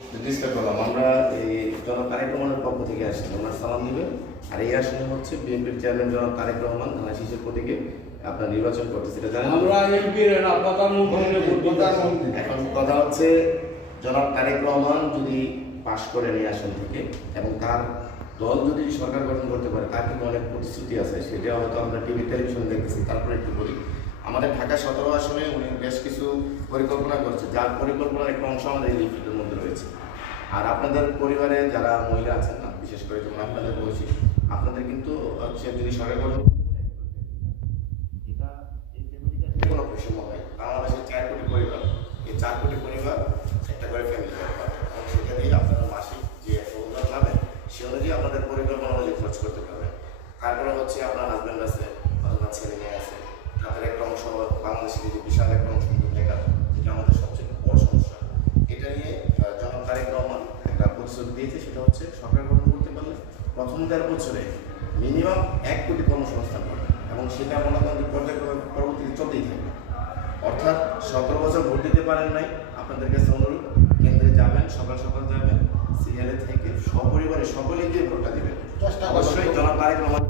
চেষ্টা করলাম আমরা এই জনাব তারেক রহমানের পক্ষ থেকে আসছি, ওনার সালাম দিবেন। আর এই আসনে হচ্ছে বিএনপির চেয়ারম্যান জনাব তারেক রহমান ধানা শীষের প্রতীকে আপনার নির্বাচন করতে, সেটা জানেন। আমরা এমপির না প্রধানমন্ত্রী। এখন কথা হচ্ছে জনাব তারেক রহমান যদি পাশ করে নিয়ে আসন থেকে এবং তার দল যদি সরকার গঠন করতে পারে, তার কিন্তু অনেক প্রতিশ্রুতি আছে, সেটা হয়তো আমরা টিভি টেলিভিশন দেখতেছি। তারপরে একটু বলি, আমাদের ঢাকা 17 আসনে উনি বেশ কিছু পরিকল্পনা করছে, যার পরিকল্পনার একটা অংশ আমাদের এই লিফলেটের মধ্যে রয়েছে। আর আপনাদের পরিবারে যারা মহিলা আছেন না, বিশেষ করে যেমন আপনাদের বলছি, আপনাদের কিন্তু হচ্ছে যদি সরকার গঠন কোনো বৈষম্য হয়। বাংলাদেশের 4 কোটি পরিবার, এই 4 কোটি পরিবার একটা করে ফ্যামিলি দরকার, এবং সেটা দিয়ে আপনারা মাসিক যে অনুদান পাবেন সে অনুযায়ী আপনাদের পরিকল্পনা অনুযায়ী খরচ করতে পারবেন। তারপরে হচ্ছে আপনার হাজব্যান্ড আছে অথবা ছেলে মেয়ে আছে, তাদের একটা অংশ বাংলাদেশের যে বিশাল একটা অংশ কিন্তু বেকার, যেটা আমাদের সবচেয়ে বড় সমস্যা। এটা নিয়ে জনাব তারেক রহমান একটা প্রতিশ্রুতি দিয়েছে, সেটা হচ্ছে সরকার গঠন করতে পারলে প্রথম 13 বছরে মিনিমাম 1 কোটি কর্মসংস্থান পাবে, এবং সেটা মনে করেন যে পর্যায়ক্রমে পরবর্তীতে চলতেই থাকবে। অর্থাৎ 17 বছর ভোট দিতে পারেন নাই, আপনাদের কাছে অনুরোধ, কেন্দ্রে যাবেন, সকাল সকাল যাবেন, সিরিয়ালে থেকে সপরিবারে সকলেই যে ভোটটা দিবেন, অবশ্যই জনাব তারেক রহমান